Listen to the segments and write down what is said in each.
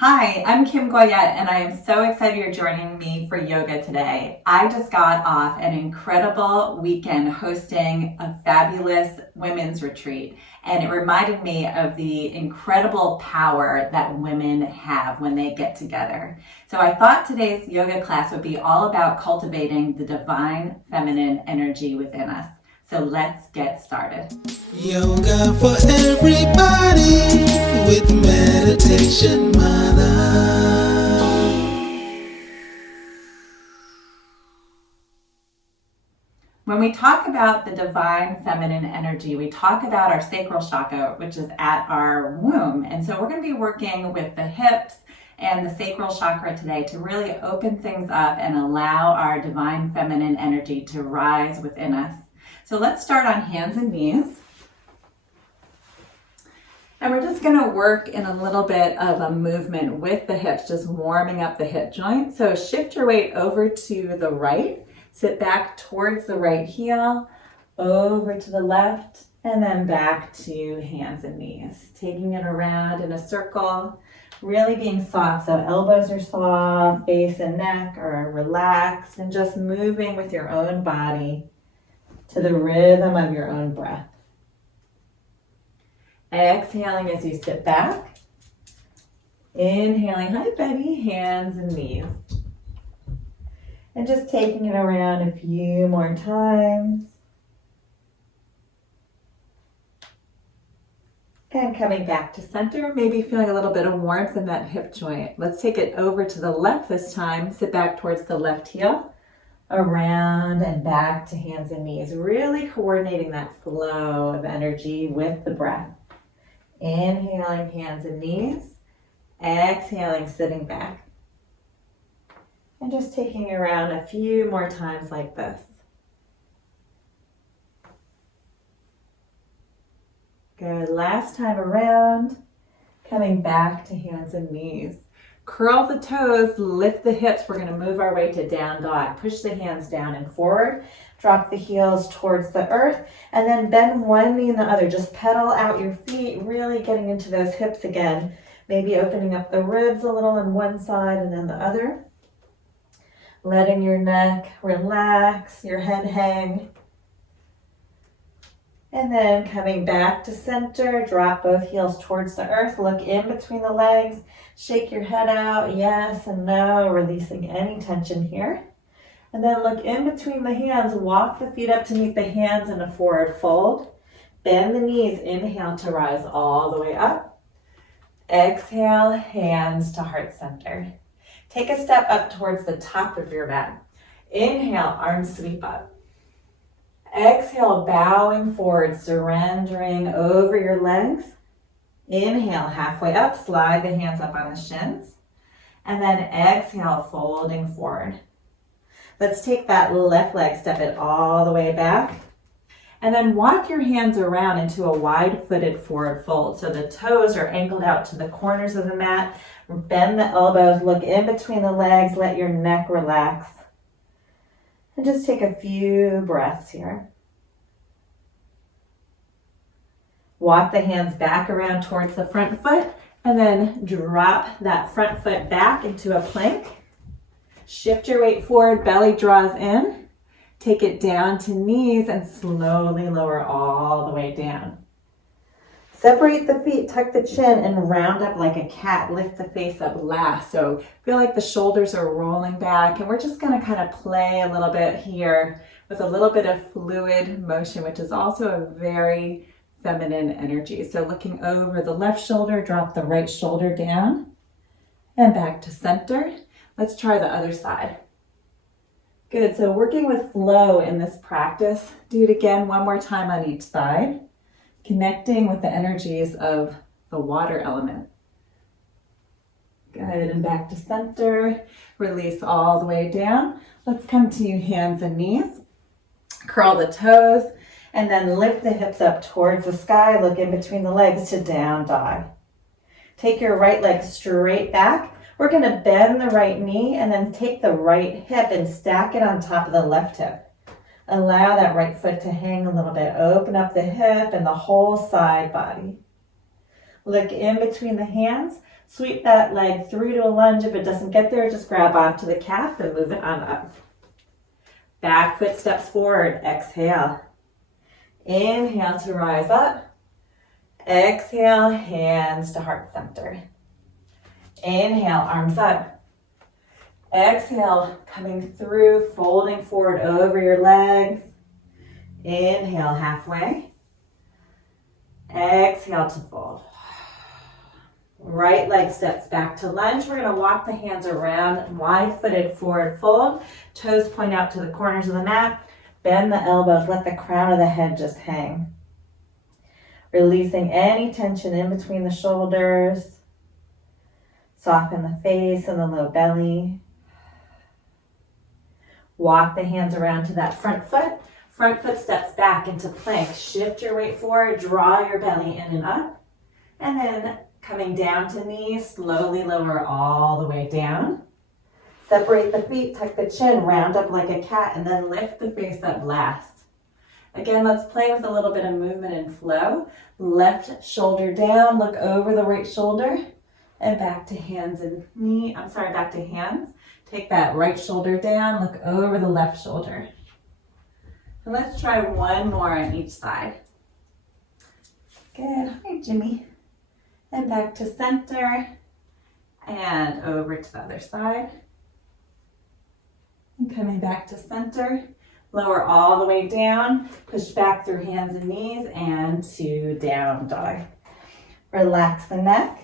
Hi, I'm Kim Goyette, and I am so excited you're joining me for yoga today. I just got off an incredible weekend hosting a fabulous women's retreat, and it reminded me of the incredible power that women have when they get together. So I thought today's yoga class would be all about cultivating the divine feminine energy within us. So let's get started. Yoga for everybody with Meditation Mutha. When we talk about the divine feminine energy, we talk about our sacral chakra, which is at our womb. And so we're going to be working with the hips and the sacral chakra today to really open things up and allow our divine feminine energy to rise within us. So let's start on hands and knees. And we're just going to work in a little bit of a movement with the hips, just warming up the hip joint. So shift your weight over to the right, sit back towards the right heel, over to the left, and then back to hands and knees. Taking it around in a circle, really being soft. So elbows are soft, face and neck are relaxed, and just moving with your own body to the rhythm of your own breath. Exhaling as you sit back. Inhaling, hi Betty, hands and knees. And just taking it around a few more times. And coming back to center, maybe feeling a little bit of warmth in that hip joint. Let's take it over to the left this time. Sit back towards the left heel. Around and back to hands and knees, really coordinating that flow of energy with the breath. Inhaling, hands and knees. Exhaling, sitting back. And just taking around a few more times like this. Good, last time around, coming back to hands and knees. Curl the toes, lift the hips. We're going to move our way to down dog. Push the hands down and forward. Drop the heels towards the earth. And then bend one knee and the other. Just pedal out your feet, really getting into those hips again. Maybe opening up the ribs a little on one side and then the other. Letting your neck relax, your head hang. And then coming back to center, drop both heels towards the earth. Look in between the legs. Shake your head out, yes and no, releasing any tension here. And then look in between the hands. Walk the feet up to meet the hands in a forward fold. Bend the knees. Inhale to rise all the way up. Exhale, hands to heart center. Take a step up towards the top of your mat. Inhale, arms sweep up. Exhale, bowing forward, surrendering over your legs. Inhale, halfway up, slide the hands up on the shins. And then exhale, folding forward. Let's take that left leg, step it all the way back. And then walk your hands around into a wide-footed forward fold. So the toes are angled out to the corners of the mat. Bend the elbows, look in between the legs, let your neck relax. And just take a few breaths here. Walk the hands back around towards the front foot and then drop that front foot back into a plank. Shift your weight forward, belly draws in. Take it down to knees and slowly lower all the way down. Separate the feet, tuck the chin and round up like a cat. Lift the face up last. So feel like the shoulders are rolling back and we're just going to kind of play a little bit here with a little bit of fluid motion, which is also a very feminine energy. So looking over the left shoulder, drop the right shoulder down and back to center. Let's try the other side. Good, so working with flow in this practice. Do it again one more time on each side. Connecting with the energies of the water element. Good, and back to center. Release all the way down. Let's come to hands and knees. Curl the toes. And then lift the hips up towards the sky. Look in between the legs to down dog. Take your right leg straight back. We're going to bend the right knee and then take the right hip and stack it on top of the left hip. Allow that right foot to hang a little bit. Open up the hip and the whole side body. Look in between the hands. Sweep that leg through to a lunge. If it doesn't get there, just grab onto the calf and move it on up. Back foot steps forward. Exhale. Inhale to rise up. Exhale, hands to heart center. Inhale, arms up. Exhale, coming through, folding forward over your legs. Inhale, halfway. Exhale to fold. Right leg steps back to lunge. We're going to walk the hands around, wide-footed forward fold. Toes point out to the corners of the mat. Bend the elbows. Let the crown of the head just hang. Releasing any tension in between the shoulders. Soften the face and the low belly. Walk the hands around to that front foot. Front foot steps back into plank. Shift your weight forward. Draw your belly in and up. And then coming down to knees, slowly lower all the way down. Separate the feet, tuck the chin, round up like a cat, and then lift the face up last. Again, let's play with a little bit of movement and flow. Left shoulder down, look over the right shoulder, and back to hands and back to hands. Take that right shoulder down, look over the left shoulder. And let's try one more on each side. Good, hi Jimmy. And back to center, and over to the other side. And coming back to center, lower all the way down, push back through hands and knees, and to down dog. Relax the neck.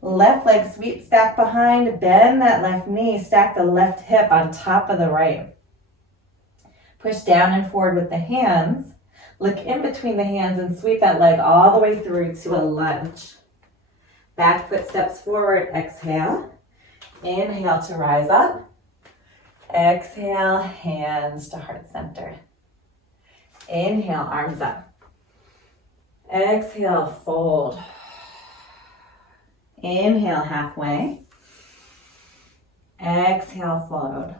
Left leg sweeps back behind, bend that left knee, stack the left hip on top of the right. Push down and forward with the hands. Look in between the hands and sweep that leg all the way through to a lunge. Back foot steps forward, exhale. Inhale to rise up. Exhale, hands to heart center. Inhale, arms up. Exhale, fold. Inhale, halfway. Exhale, fold.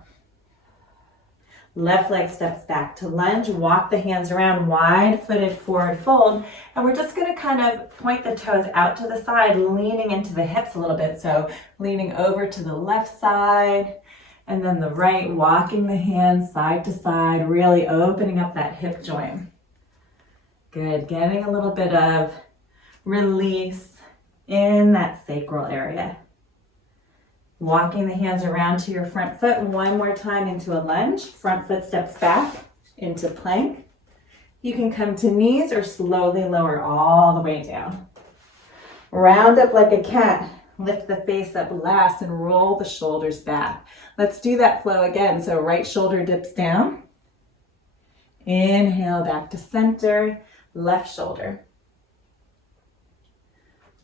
Left leg steps back to lunge. Walk the hands around, wide-footed forward fold. And we're just going to kind of point the toes out to the side, leaning into the hips a little bit. So leaning over to the left side and then the right, walking the hands side to side, really opening up that hip joint. Good. Getting a little bit of release in that sacral area. Walking the hands around to your front foot one more time into a lunge. Front foot steps back into plank. You can come to knees or slowly lower all the way down. Round up like a cat. Lift the face up last and roll the shoulders back. Let's do that flow again. So right shoulder dips down. Inhale back to center. Left shoulder.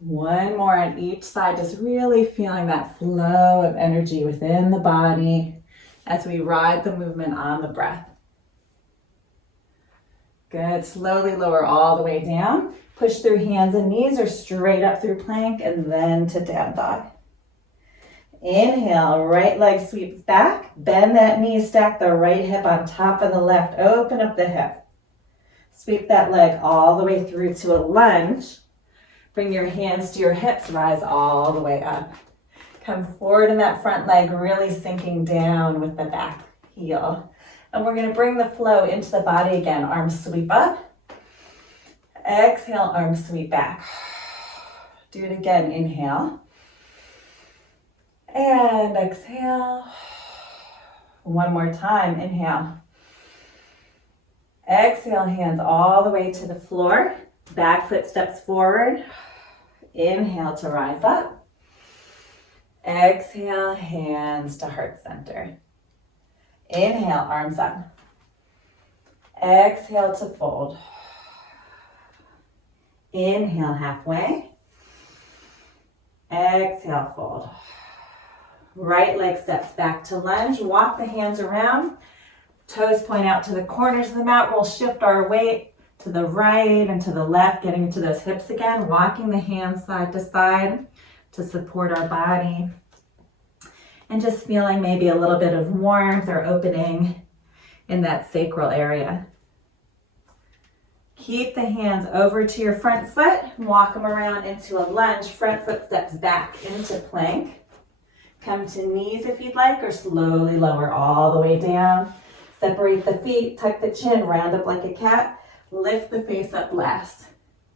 One more on each side, just really feeling that flow of energy within the body as we ride the movement on the breath. Good, slowly lower all the way down. Push through hands and knees or straight up through plank and then to down dog. Inhale, right leg sweeps back. Bend that knee, stack the right hip on top of the left. Open up the hip. Sweep that leg all the way through to a lunge. Bring your hands to your hips, rise all the way up. Come forward in that front leg, really sinking down with the back heel. And we're gonna bring the flow into the body again. Arms sweep up. Exhale, arms sweep back. Do it again, inhale. And exhale. One more time, inhale. Exhale, hands all the way to the floor. Back foot steps forward. Inhale to rise up. Exhale, hands to heart center. Inhale, arms up. Exhale to fold. Inhale, halfway. Exhale, fold. Right leg steps back to lunge. Walk the hands around. Toes point out to the corners of the mat. We'll shift our weight to the right and to the left, getting into those hips again, walking the hands side to side to support our body. And just feeling maybe a little bit of warmth or opening in that sacral area. Keep the hands over to your front foot. Walk them around into a lunge. Front foot steps back into plank. Come to knees if you'd like, or slowly lower all the way down. Separate the feet, tuck the chin, round up like a cat. Lift the face up last.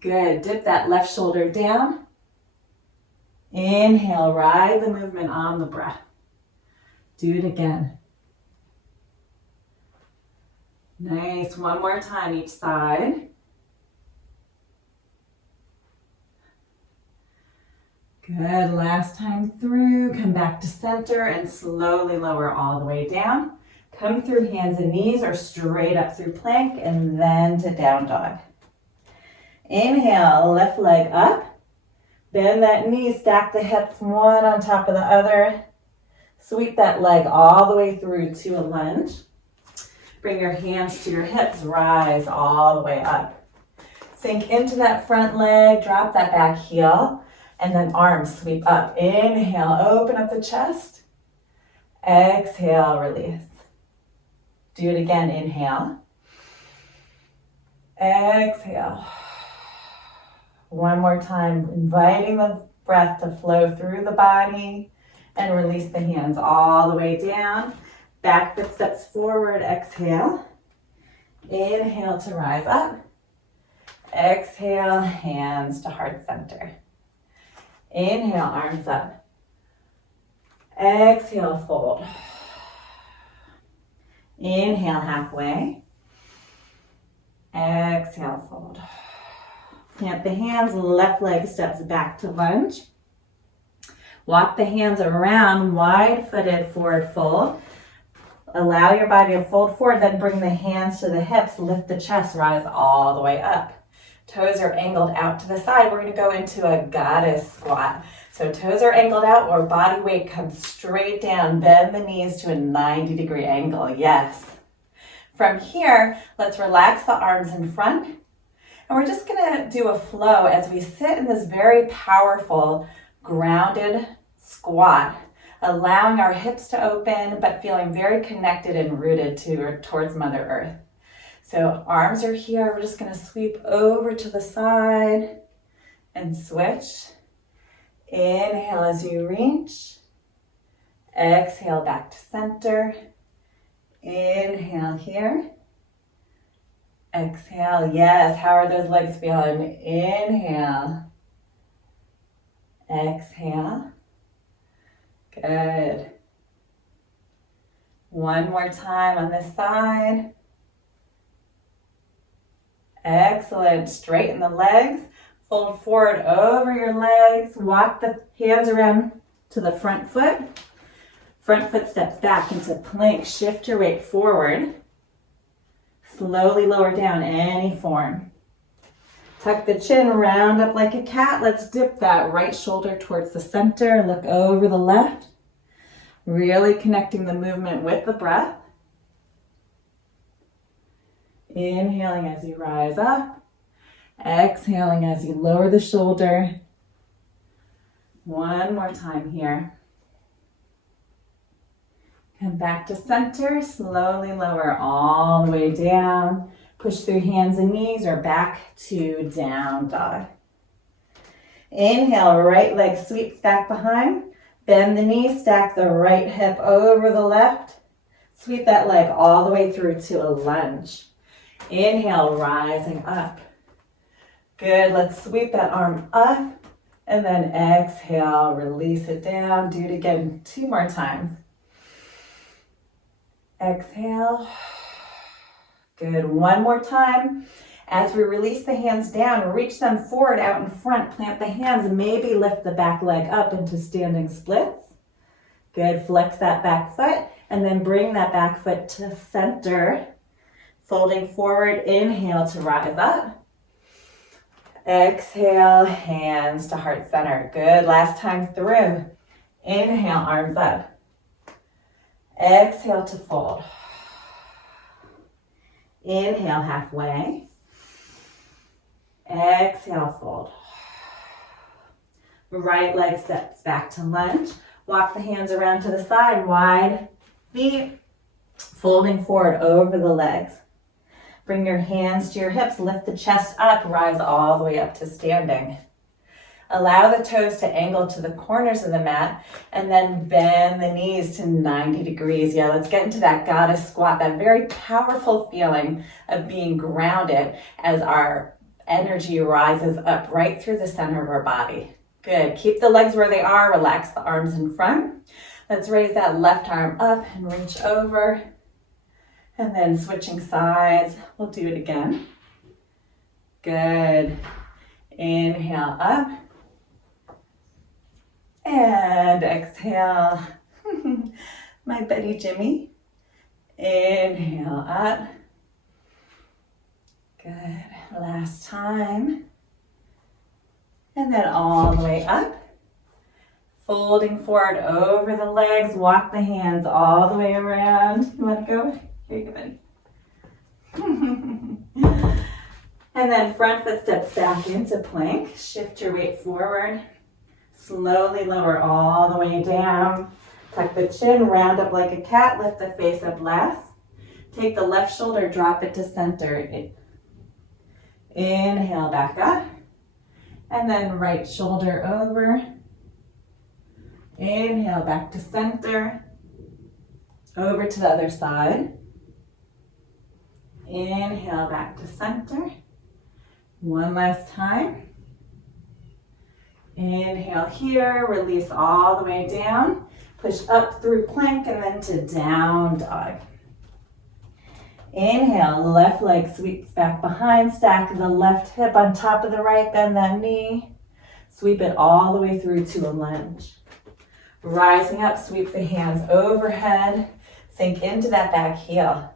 Good. Dip that left shoulder down. Inhale, ride the movement on the breath. Do it again. Nice. One more time each side. Good. Last time through. Come back to center and slowly lower all the way down. Come through hands and knees or straight up through plank and then to down dog. Inhale, left leg up. Bend that knee, stack the hips one on top of the other. Sweep that leg all the way through to a lunge. Bring your hands to your hips, rise all the way up. Sink into that front leg, drop that back heel, and then arms sweep up. Inhale, open up the chest. Exhale, release. Do it again, inhale. Exhale. One more time, inviting the breath to flow through the body and release the hands all the way down. Back foot steps forward, exhale. Inhale to rise up. Exhale, hands to heart center. Inhale, arms up. Exhale, fold. Inhale, halfway. Exhale, fold. Plant the hands, left leg steps back to lunge. Walk the hands around, wide-footed forward fold. Allow your body to fold forward, then bring the hands to the hips, lift the chest, rise all the way up. Toes are angled out to the side. We're going to go into a goddess squat. So toes are angled out or body weight comes straight down. Bend the knees to a 90-degree angle. Yes. From here, let's relax the arms in front. And we're just going to do a flow as we sit in this very powerful, grounded squat, allowing our hips to open, but feeling very connected and rooted towards Mother Earth. So arms are here. We're just going to sweep over to the side and switch. Inhale as you reach. Exhale back to center. Inhale here. Exhale. Yes. How are those legs feeling? Inhale. Exhale. Good. One more time on this side. Excellent. Straighten the legs. Fold forward over your legs. Walk the hands around to the front foot. Front foot steps back into plank. Shift your weight forward. Slowly lower down any form. Tuck the chin, round up like a cat. Let's dip that right shoulder towards the center. Look over the left. Really connecting the movement with the breath. Inhaling as you rise up. Exhaling as you lower the shoulder. One more time here. Come back to center. Slowly lower all the way down. Push through hands and knees or back to down dog. Inhale, right leg sweeps back behind. Bend the knee, stack the right hip over the left. Sweep that leg all the way through to a lunge. Inhale, rising up. Good, let's sweep that arm up and then exhale, release it down. Do it again 2 more times. Exhale. Good, 1 more time. As we release the hands down, reach them forward out in front. Plant the hands, maybe lift the back leg up into standing splits. Good, flex that back foot and then bring that back foot to center. Folding forward, inhale to rise up. Exhale, hands to heart center. Good, last time through. Inhale, arms up. Exhale to fold. Inhale, halfway. Exhale, fold. Right leg steps back to lunge. Walk the hands around to the side, wide feet, folding forward over the legs. Bring your hands to your hips, lift the chest up, rise all the way up to standing. Allow the toes to angle to the corners of the mat and then bend the knees to 90 degrees. Yeah, let's get into that goddess squat, that very powerful feeling of being grounded as our energy rises up right through the center of our body. Good. Keep the legs where they are. Relax the arms in front. Let's raise that left arm up and reach over. And then switching sides. We'll do it again. Good. Inhale up. And exhale. My buddy Jimmy. Inhale up. Good. Last time. And then all the way up. Folding forward over the legs. Walk the hands all the way around. You want to go? Here you go, buddy. And then front foot steps back into plank. Shift your weight forward. Slowly lower all the way down. Tuck the chin, round up like a cat. Lift the face up last. Take the left shoulder, drop it to center. Inhale, back up. And then right shoulder over. Inhale, back to center. Over to the other side. Inhale, back to center. One last time. Inhale here, release all the way down. Push up through plank and then to down dog. Inhale, left leg sweeps back behind, stack the left hip on top of the right, bend that knee. Sweep it all the way through to a lunge. Rising up, sweep the hands overhead, sink into that back heel.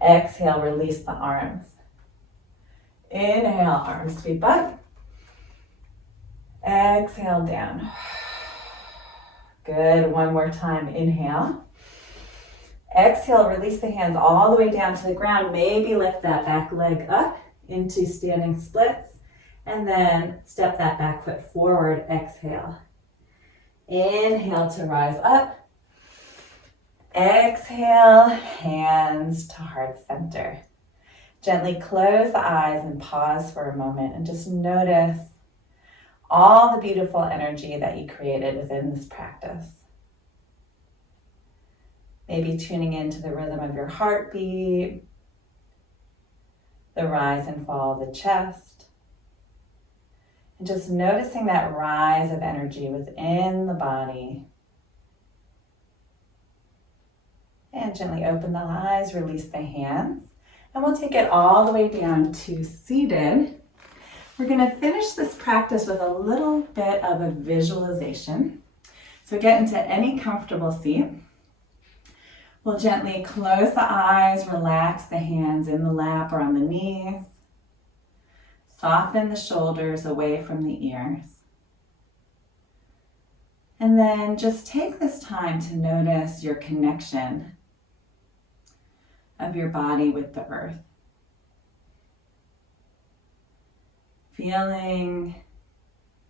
Exhale, release the arms. Inhale, arms sweep up. Exhale, down. Good, one more time, inhale. Exhale, release the hands all the way down to the ground. Maybe lift that back leg up into standing splits. And then step that back foot forward, exhale. Inhale to rise up. Exhale, hands to heart center. Gently close the eyes and pause for a moment and just notice all the beautiful energy that you created within this practice. Maybe tuning into the rhythm of your heartbeat, the rise and fall of the chest, and just noticing that rise of energy within the body. And gently open the eyes, release the hands, and we'll take it all the way down to seated. We're going to finish this practice with a little bit of a visualization. So get into any comfortable seat. We'll gently close the eyes, relax the hands in the lap or on the knees. Soften the shoulders away from the ears. And then just take this time to notice your connection of your body with the earth. Feeling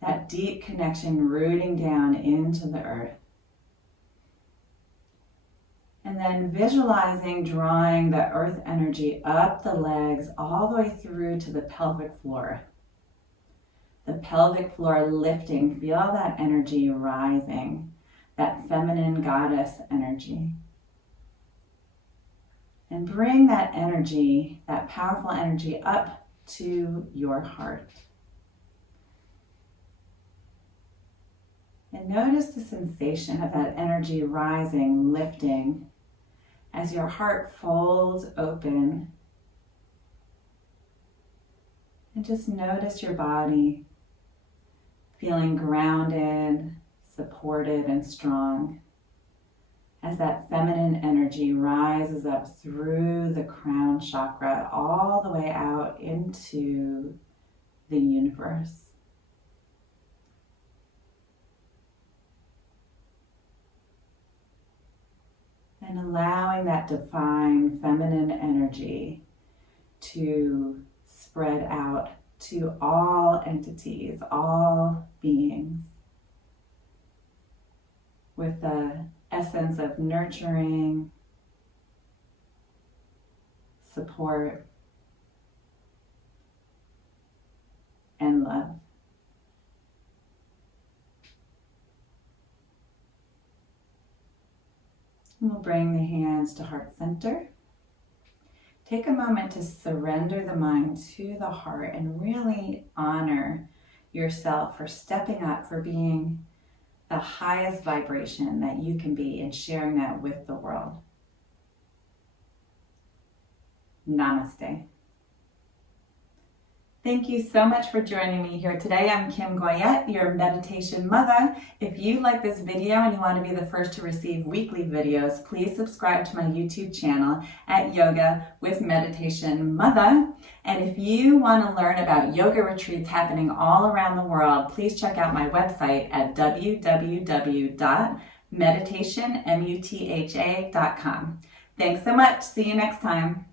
that deep connection rooting down into the earth. And then visualizing drawing the earth energy up the legs all the way through to the pelvic floor. The pelvic floor lifting, feel that energy rising, that feminine goddess energy. And bring that energy, that powerful energy up to your heart. And notice the sensation of that energy rising, lifting, as your heart folds open. And just notice your body feeling grounded, supported, and strong as that feminine energy rises up through the crown chakra all the way out into the universe. And allowing that divine feminine energy to spread out to all entities, all beings, with the essence of nurturing, support, and love. We'll bring the hands to heart center. Take a moment to surrender the mind to the heart and really honor yourself for stepping up, for being the highest vibration that you can be and sharing that with the world. Namaste. Thank you so much for joining me here today. I'm Kim Goyette, your Meditation Mutha. If you like this video and you want to be the first to receive weekly videos, please subscribe to my YouTube channel at Yoga with Meditation Mutha. And if you want to learn about yoga retreats happening all around the world, please check out my website at www.meditationmutha.com. Thanks so much. See you next time.